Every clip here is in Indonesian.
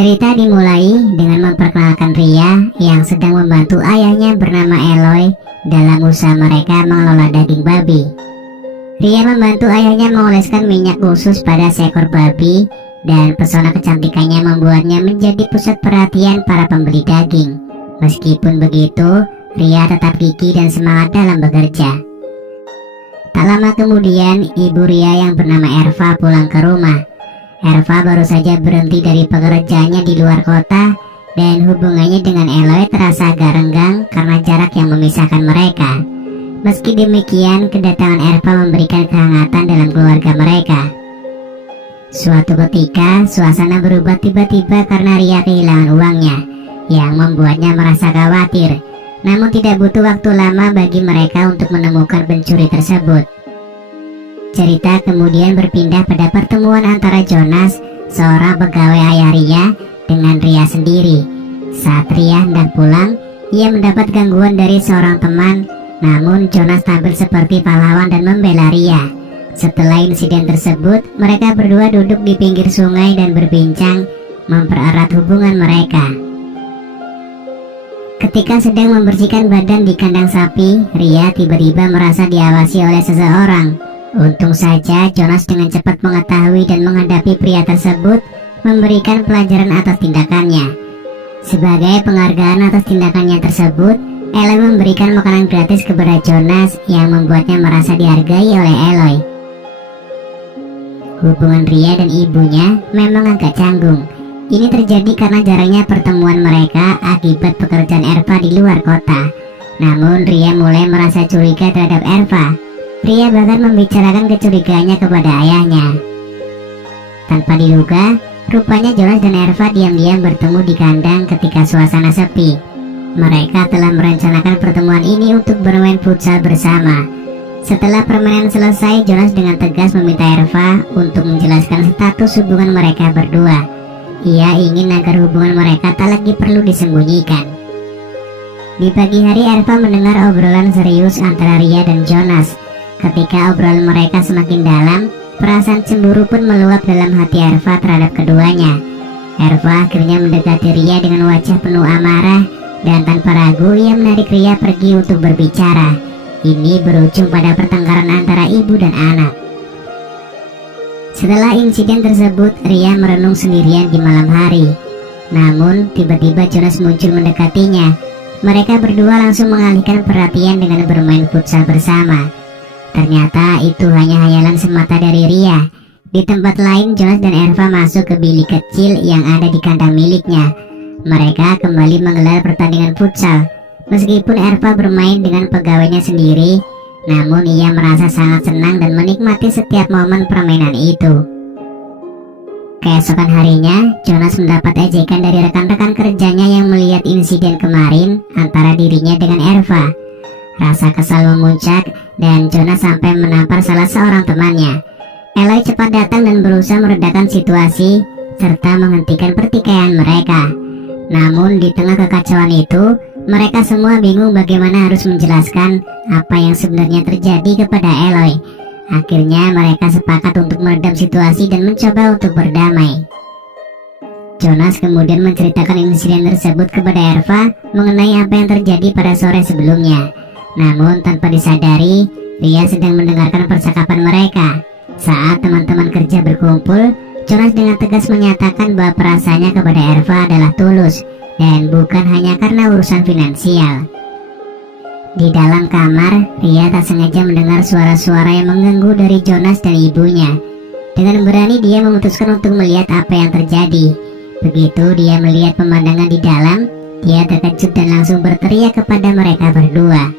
Cerita dimulai dengan memperkenalkan Ria yang sedang membantu ayahnya bernama Eloy dalam usaha mereka mengelola daging babi. Ria membantu ayahnya mengoleskan minyak khusus pada seekor babi dan pesona kecantikannya membuatnya menjadi pusat perhatian para pembeli daging. Meskipun begitu, Ria tetap gigih dan semangat dalam bekerja. Tak lama kemudian, ibu Ria yang bernama Erva pulang ke rumah. Erva baru saja berhenti dari pekerjaannya di luar kota dan hubungannya dengan Eloy terasa agak renggang karena jarak yang memisahkan mereka. Meski demikian, kedatangan Erva memberikan kehangatan dalam keluarga mereka. Suatu ketika, suasana berubah tiba-tiba karena Ria kehilangan uangnya, yang membuatnya merasa khawatir. Namun tidak butuh waktu lama bagi mereka untuk menemukan pencuri tersebut. Cerita kemudian berpindah pada pertemuan antara Jonas, seorang pegawai ayah Ria, dengan Ria sendiri. Saat Ria hendak pulang, ia mendapat gangguan dari seorang teman, namun Jonas tampil seperti pahlawan dan membela Ria. Setelah insiden tersebut, mereka berdua duduk di pinggir sungai dan berbincang, mempererat hubungan mereka. Ketika sedang membersihkan badan di kandang sapi, Ria tiba-tiba merasa diawasi oleh seseorang. Untung saja Jonas dengan cepat mengetahui dan menghadapi pria tersebut, memberikan pelajaran atas tindakannya. Sebagai penghargaan atas tindakannya tersebut, Eloy memberikan makanan gratis kepada Jonas yang membuatnya merasa dihargai oleh Eloy. Hubungan Ria dan ibunya memang agak canggung. Ini terjadi karena jarangnya pertemuan mereka akibat pekerjaan Erva di luar kota. Namun Ria mulai merasa curiga terhadap Erva. Ria bahkan membicarakan kecurigaannya kepada ayahnya. Tanpa diduga, rupanya Jonas dan Erva diam-diam bertemu di kandang ketika suasana sepi. Mereka telah merencanakan pertemuan ini untuk bermain futsal bersama. Setelah permainan selesai, Jonas dengan tegas meminta Erva untuk menjelaskan status hubungan mereka berdua. Ia ingin agar hubungan mereka tak lagi perlu disembunyikan. Di pagi hari, Erva mendengar obrolan serius antara Ria dan Jonas. Ketika obrolan mereka semakin dalam, perasaan cemburu pun meluap dalam hati Erva terhadap keduanya. Erva akhirnya mendekati Ria dengan wajah penuh amarah, dan tanpa ragu ia menarik Ria pergi untuk berbicara. Ini berujung pada pertengkaran antara ibu dan anak. Setelah insiden tersebut, Ria merenung sendirian di malam hari. Namun, tiba-tiba Jonas muncul mendekatinya. Mereka berdua langsung mengalihkan perhatian dengan bermain futsal bersama. Ternyata itu hanya hayalan semata dari Ria. Di tempat lain, Jonas dan Erva masuk ke bilik kecil yang ada di kandang miliknya. Mereka kembali menggelar pertandingan futsal. Meskipun Erva bermain dengan pegawainya sendiri, namun ia merasa sangat senang dan menikmati setiap momen permainan itu. Keesokan harinya, Jonas mendapat ejekan dari rekan-rekan kerjanya yang melihat insiden kemarin antara dirinya dengan Erva. Rasa kesal memuncak dan Jonas sampai menampar salah seorang temannya. Eloy cepat datang dan berusaha meredakan situasi serta menghentikan pertikaian mereka. Namun di tengah kekacauan itu, mereka semua bingung bagaimana harus menjelaskan apa yang sebenarnya terjadi kepada Eloy. Akhirnya mereka sepakat untuk meredam situasi dan mencoba untuk berdamai. Jonas kemudian menceritakan insiden tersebut kepada Erva mengenai apa yang terjadi pada sore sebelumnya. Namun tanpa disadari, Ria sedang mendengarkan percakapan mereka. Saat teman-teman kerja berkumpul, Jonas dengan tegas menyatakan bahwa perasaannya kepada Erva adalah tulus dan bukan hanya karena urusan finansial. Di dalam kamar, Ria tak sengaja mendengar suara-suara yang mengganggu dari Jonas dan ibunya. Dengan berani dia memutuskan untuk melihat apa yang terjadi. Begitu dia melihat pemandangan di dalam, dia terkejut dan langsung berteriak kepada mereka berdua.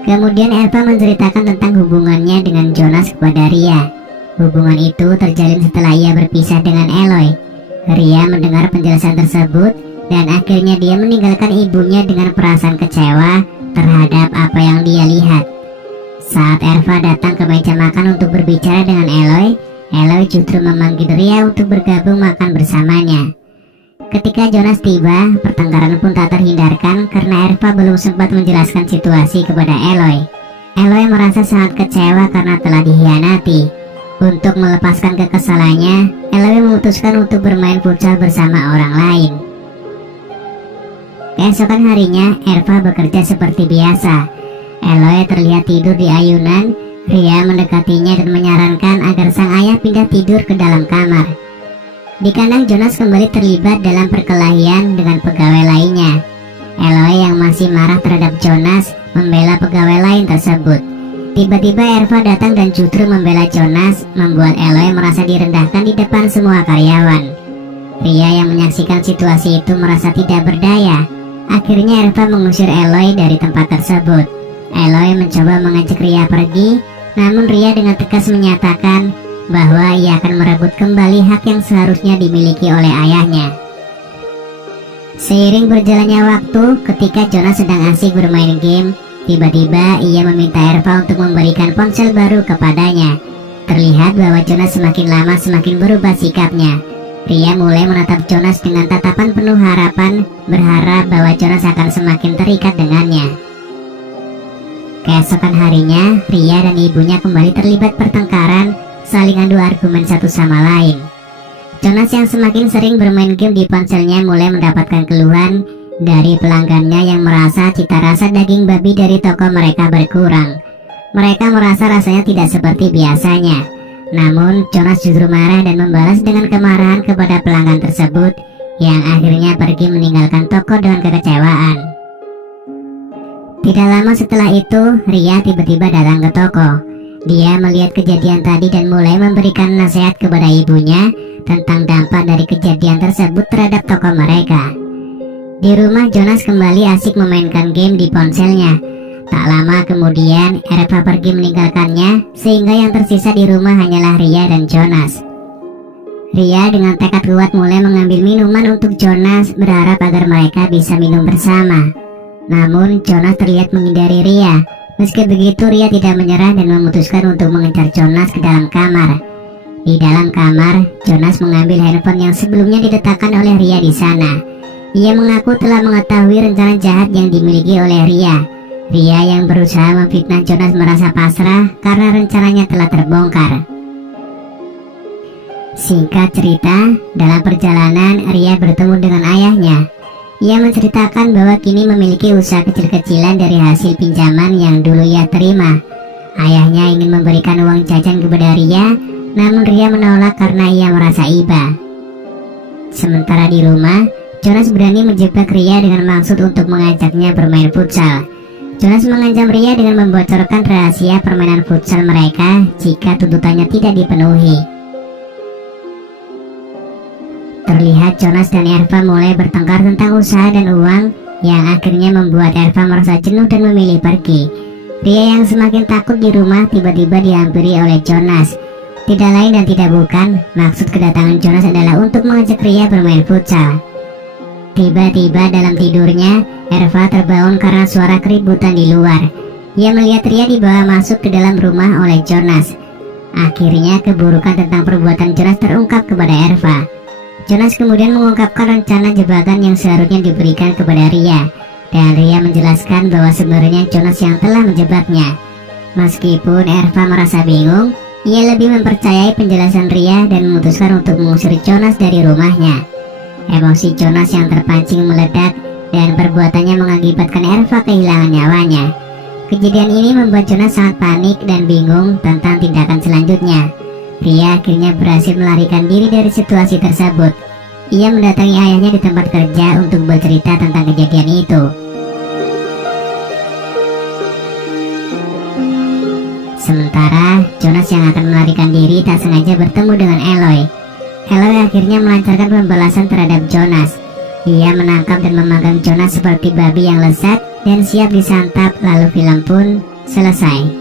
Kemudian Erva menceritakan tentang hubungannya dengan Jonas kepada Ria. Hubungan itu terjalin setelah ia berpisah dengan Eloy. Ria mendengar penjelasan tersebut dan akhirnya dia meninggalkan ibunya dengan perasaan kecewa terhadap apa yang dia lihat. Saat Erva datang ke meja makan untuk berbicara dengan Eloy, Eloy justru memanggil Ria untuk bergabung makan bersamanya. Ketika Jonas tiba, pertengkaran pun tak terhindarkan karena Erva belum sempat menjelaskan situasi kepada Eloy. Eloy merasa sangat kecewa karena telah dikhianati. Untuk melepaskan kekesalannya, Eloy memutuskan untuk bermain futsal bersama orang lain. Keesokan harinya, Erva bekerja seperti biasa. Eloy terlihat tidur di ayunan. Ria mendekatinya dan menyarankan agar sang ayah pindah tidur ke dalam kamar. Di kandang, Jonas kembali terlibat dalam perkelahian dengan pegawai lainnya. Eloy yang masih marah terhadap Jonas membela pegawai lain tersebut. Tiba-tiba Erva datang dan justru membela Jonas, membuat Eloy merasa direndahkan di depan semua karyawan. Ria yang menyaksikan situasi itu merasa tidak berdaya. Akhirnya Erva mengusir Eloy dari tempat tersebut. Eloy mencoba mengajak Ria pergi, namun Ria dengan tegas menyatakan bahwa ia akan merebut kembali hak yang seharusnya dimiliki oleh ayahnya. Seiring berjalannya waktu, ketika Jonas sedang asik bermain game, tiba-tiba ia meminta Erva untuk memberikan ponsel baru kepadanya. Terlihat bahwa Jonas semakin lama semakin berubah sikapnya. Ria mulai menatap Jonas dengan tatapan penuh harapan, berharap bahwa Jonas akan semakin terikat dengannya. Keesokan harinya, Ria dan ibunya kembali terlibat pertengkaran, saling adu argumen satu sama lain. Jonas yang semakin sering bermain game di ponselnya mulai mendapatkan keluhan dari pelanggannya yang merasa cita rasa daging babi dari toko mereka berkurang. Mereka merasa rasanya tidak seperti biasanya. Namun Jonas justru marah dan membalas dengan kemarahan kepada pelanggan tersebut, yang akhirnya pergi meninggalkan toko dengan kekecewaan. Tidak lama setelah itu, Ria tiba-tiba datang ke toko. Dia melihat kejadian tadi dan mulai memberikan nasihat kepada ibunya tentang dampak dari kejadian tersebut terhadap toko mereka. Di rumah, Jonas kembali asik memainkan game di ponselnya. Tak lama kemudian, Erva pergi meninggalkannya, sehingga yang tersisa di rumah hanyalah Ria dan Jonas. Ria dengan tekad kuat mulai mengambil minuman untuk Jonas, berharap agar mereka bisa minum bersama. Namun Jonas terlihat menghindari Ria. Meski begitu, Ria tidak menyerah dan memutuskan untuk mengejar Jonas ke dalam kamar. Di dalam kamar, Jonas mengambil handphone yang sebelumnya diletakkan oleh Ria di sana. Ia mengaku telah mengetahui rencana jahat yang dimiliki oleh Ria. Ria yang berusaha memfitnah Jonas merasa pasrah karena rencananya telah terbongkar. Singkat cerita, dalam perjalanan Ria bertemu dengan ayahnya. Ia menceritakan bahwa kini memiliki usaha kecil-kecilan dari hasil pinjaman yang dulu ia terima. Ayahnya ingin memberikan uang jajan kepada Ria, namun Ria menolak karena ia merasa iba. Sementara di rumah, Jonas berani menjebak Ria dengan maksud untuk mengajaknya bermain futsal. Jonas mengancam Ria dengan membocorkan rahasia permainan futsal mereka jika tuntutannya tidak dipenuhi. Terlihat Jonas dan Erva mulai bertengkar tentang usaha dan uang, yang akhirnya membuat Erva merasa jenuh dan memilih pergi. Ria yang semakin takut di rumah tiba-tiba dihampiri oleh Jonas. Tidak lain dan tidak bukan, maksud kedatangan Jonas adalah untuk mengajak Ria bermain futsal. Tiba-tiba dalam tidurnya, Erva terbangun karena suara keributan di luar. Ia melihat Ria dibawa masuk ke dalam rumah oleh Jonas. Akhirnya keburukan tentang perbuatan Jonas terungkap kepada Erva. Jonas kemudian mengungkapkan rencana jebakan yang seharusnya diberikan kepada Ria, dan Ria menjelaskan bahwa sebenarnya Jonas yang telah menjebaknya. Meskipun Erva merasa bingung, ia lebih mempercayai penjelasan Ria dan memutuskan untuk mengusir Jonas dari rumahnya. Emosi Jonas yang terpancing meledak dan perbuatannya mengakibatkan Erva kehilangan nyawanya. Kejadian ini membuat Jonas sangat panik dan bingung tentang tindakan selanjutnya. Ria akhirnya berhasil melarikan diri dari situasi tersebut. Ia mendatangi ayahnya di tempat kerja untuk bercerita tentang kejadian itu. Sementara Jonas yang akan melarikan diri tak sengaja bertemu dengan Eloy. Eloy akhirnya melancarkan pembalasan terhadap Jonas. Ia menangkap dan memanggang Jonas seperti babi yang lezat dan siap disantap, lalu film pun selesai.